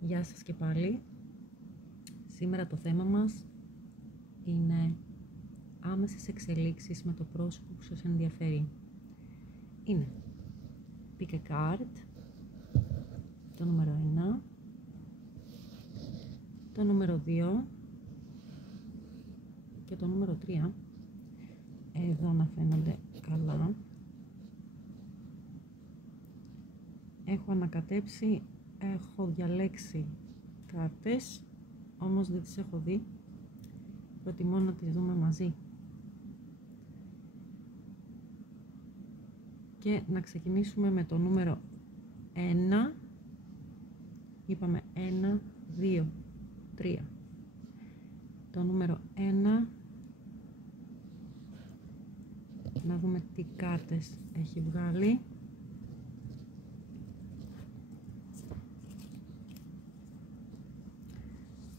Γεια σας και πάλι. Σήμερα το θέμα μας είναι άμεσες εξελίξεις με το πρόσωπο που σας ενδιαφέρει. Είναι pick a card, το νούμερο 1, το νούμερο 2 και το νούμερο 3. Εδώ να φαίνονται καλά. Έχω ανακατέψει, έχω διαλέξει κάρτες, όμως δεν τις έχω δει. Προτιμώ να τις δούμε μαζί. Και να ξεκινήσουμε με το νούμερο 1. Είπαμε 1, 2, 3. Το νούμερο 1. Να δούμε τι κάρτες έχει βγάλει.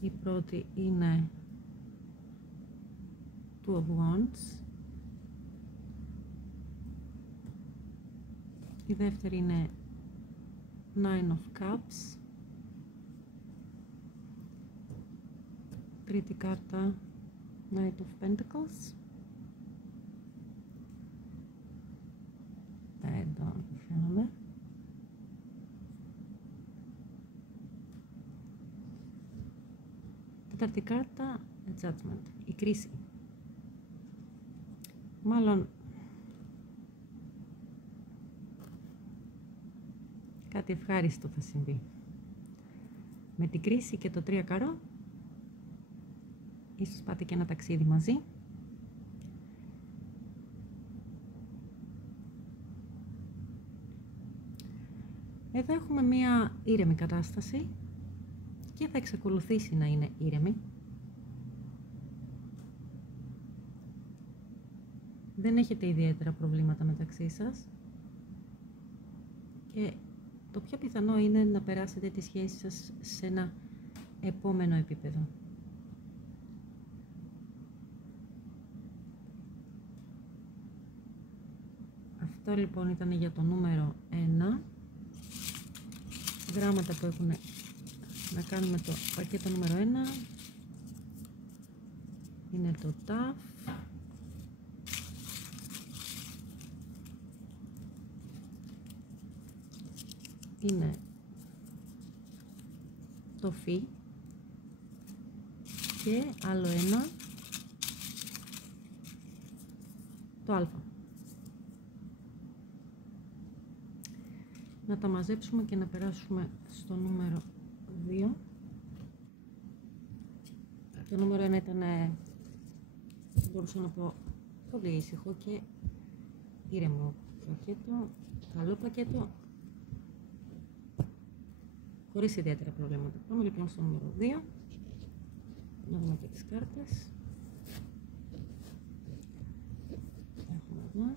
Η πρώτη είναι Two of Wands. Η δεύτερη είναι Nine of Cups. Τρίτη κάρτα Knight of Pentacles. Εδώ φαίνομαι. Τέταρτη κάρτα Judgment, η κρίση. Μάλλον κάτι ευχάριστο θα συμβεί. Με την κρίση και το 3 καρό ίσως πάτε και ένα ταξίδι μαζί. Εδώ έχουμε μία ήρεμη κατάσταση και θα εξακολουθήσει να είναι ήρεμη. Δεν έχετε ιδιαίτερα προβλήματα μεταξύ σας και το πιο πιθανό είναι να περάσετε τη σχέση σας σε ένα επόμενο επίπεδο. Αυτό λοιπόν ήταν για το νούμερο 1. Γράμματα που έχουν να κάνουν με το πακέτο νούμερο 1 είναι το TAF, είναι το FI και άλλο ένα, το Α. Να τα μαζέψουμε και να περάσουμε στο νούμερο 2. Το νούμερο 1 ήταν, μπορούσα να πω, πολύ ήσυχο και ήρεμο πακέτο, καλό πακέτο, χωρίς ιδιαίτερα προβλήματα. Πάμε λοιπόν στο νούμερο 2, να δούμε και τις κάρτες. Έχουμε εδώ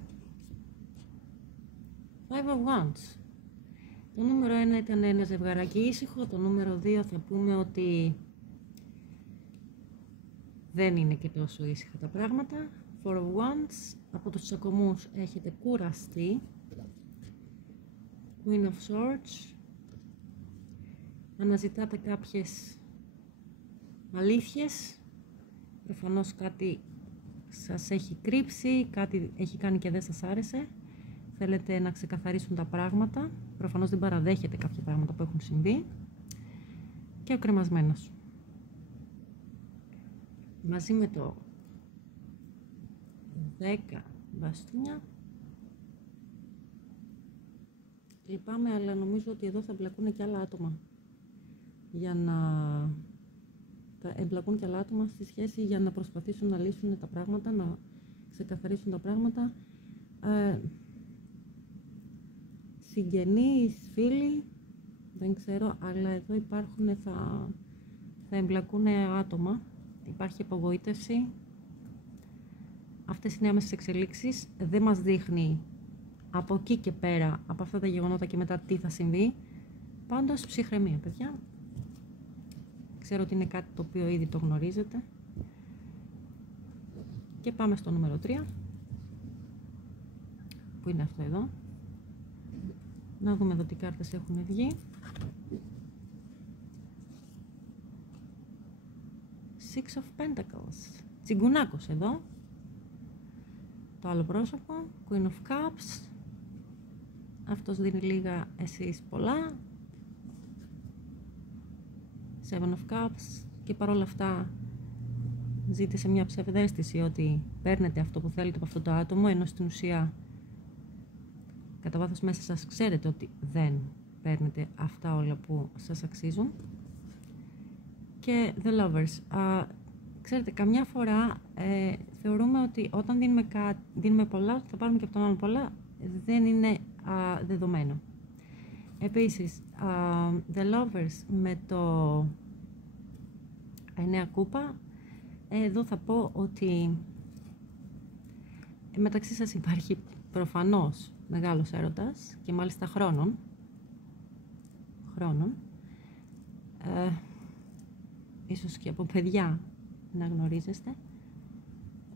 Five of Wands. Το νούμερο 1 ήταν ένα ζευγαράκι ήσυχο, το νούμερο 2 θα πούμε ότι δεν είναι και τόσο ήσυχα τα πράγματα. Four of Wands, από τους τσακωμούς έχετε κουραστεί. Queen of Swords, αναζητάτε κάποιες αλήθειες, προφανώς κάτι σας έχει κρύψει, κάτι έχει κάνει και δεν σας άρεσε. Θέλετε να ξεκαθαρίσουν τα πράγματα, προφανώς δεν παραδέχετε κάποια πράγματα που έχουν συμβεί. Και ο κρεμασμένος. Μαζί με το 10 μπαστούνια. Λυπάμαι, αλλά νομίζω ότι εδώ θα εμπλακούν και άλλα άτομα. Θα εμπλακούν και άλλα άτομα στη σχέση για να προσπαθήσουν να λύσουν τα πράγματα, να ξεκαθαρίσουν τα πράγματα. Συγγενείς, φίλοι, δεν ξέρω, αλλά εδώ υπάρχουν, θα εμπλακούν άτομα. Υπάρχει απογοήτευση. Αυτές είναι άμεσες εξελίξεις. Δεν μας δείχνει από εκεί και πέρα, από αυτά τα γεγονότα και μετά τι θα συμβεί. Πάντως ψυχραιμία, παιδιά. Ξέρω ότι είναι κάτι το οποίο ήδη το γνωρίζετε. Και πάμε στο νούμερο 3, που είναι αυτό εδώ. Να δούμε εδώ τι κάρτες έχουν βγει. Six of Pentacles. Τσιγκουνάκος εδώ. Το άλλο πρόσωπο. Queen of Cups. Αυτός δίνει λίγα, εσείς πολλά. Seven of Cups. Και παρόλα αυτά ζήτησε μια ψευδαίσθηση ότι παίρνετε αυτό που θέλετε από αυτό το άτομο, ενώ στην ουσία κατά βάθος μέσα σας ξέρετε ότι δεν παίρνετε αυτά όλα που σας αξίζουν. Και The Lovers. Ξέρετε, καμιά φορά θεωρούμε ότι όταν δίνουμε πολλά, θα πάρουμε και από τον άλλον πολλά. Δεν είναι δεδομένο. Επίσης, The Lovers με το 9 κούπα, εδώ θα πω ότι μεταξύ σας υπάρχει προφανώς μεγάλος έρωτας και μάλιστα χρόνων. Ίσως και από παιδιά να γνωρίζεστε.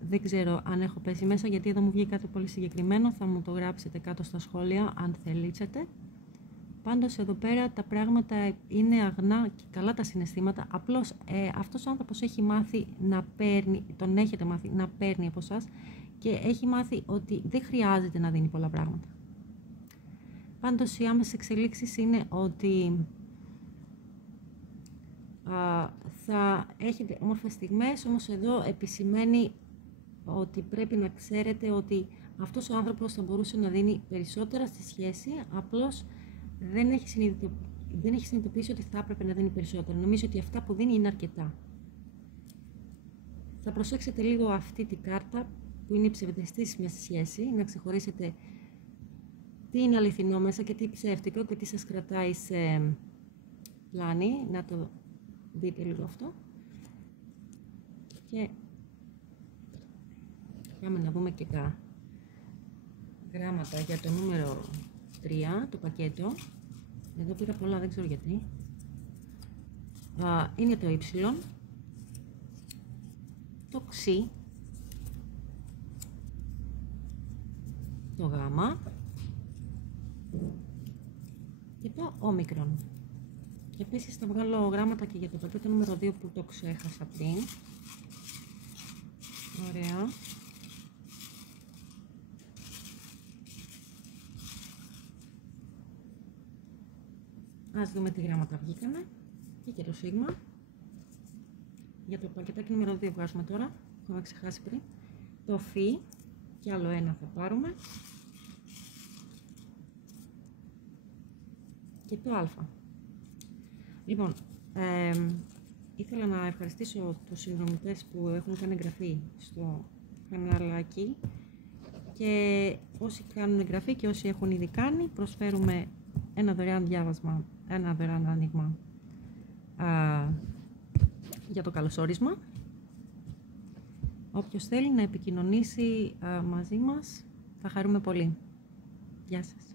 Δεν ξέρω αν έχω πέσει μέσα, γιατί εδώ μου βγήκε κάτι πολύ συγκεκριμένο. Θα μου το γράψετε κάτω στα σχόλια αν θελήσετε. Πάντως εδώ πέρα τα πράγματα είναι αγνά και καλά τα συναισθήματα. Απλώς αυτός ο άνθρωπος έχει μάθει να παίρνει, τον έχετε μάθει να παίρνει από εσάς και έχει μάθει ότι δεν χρειάζεται να δίνει πολλά πράγματα. Πάντως οι άμεσες εξελίξεις είναι ότι θα έχετε όμορφες στιγμές, όμως εδώ επισημαίνει ότι πρέπει να ξέρετε ότι αυτός ο άνθρωπος θα μπορούσε να δίνει περισσότερα στη σχέση, απλώς δεν έχει συνειδητοποιήσει ότι θα έπρεπε να δίνει περισσότερα. Νομίζω ότι αυτά που δίνει είναι αρκετά. Θα προσέξετε λίγο αυτή την κάρτα που είναι η ψευδαισθήση μια σχέση, να ξεχωρίσετε τι είναι αληθινό μέσα και τι ψεύτικο και τι σας κρατάει σε πλάνη. Να το δείτε λίγο αυτό. Και πάμε να δούμε και τα γράμματα για το νούμερο 3, το πακέτο. Εδώ πήρα πολλά, δεν ξέρω γιατί. Είναι το Y, το Ξ, το Γ και το Όμικρον. Επίσης θα βγάλω γράμματα και για το πακέτο νούμερο 2 που το ξέχασα πριν. Ωραία. Ας δούμε τι γράμματα βγήκανε. Και το σίγμα. Για το πακετάκι νούμερο 2 βγάζουμε τώρα. Έχουμε ξεχάσει πριν. Το Φι. Και άλλο ένα θα πάρουμε. Και το Α. Λοιπόν, ήθελα να ευχαριστήσω τους συνδρομητές που έχουν κάνει εγγραφή στο καναλάκι και όσοι κάνουν εγγραφή και όσοι έχουν ήδη κάνει, προσφέρουμε ένα δωρεάν διάβασμα, ένα δωρεάν άνοιγμα για το καλωσόρισμα. Όποιος θέλει να επικοινωνήσει μαζί μας, θα χαρούμε πολύ. Γεια σας.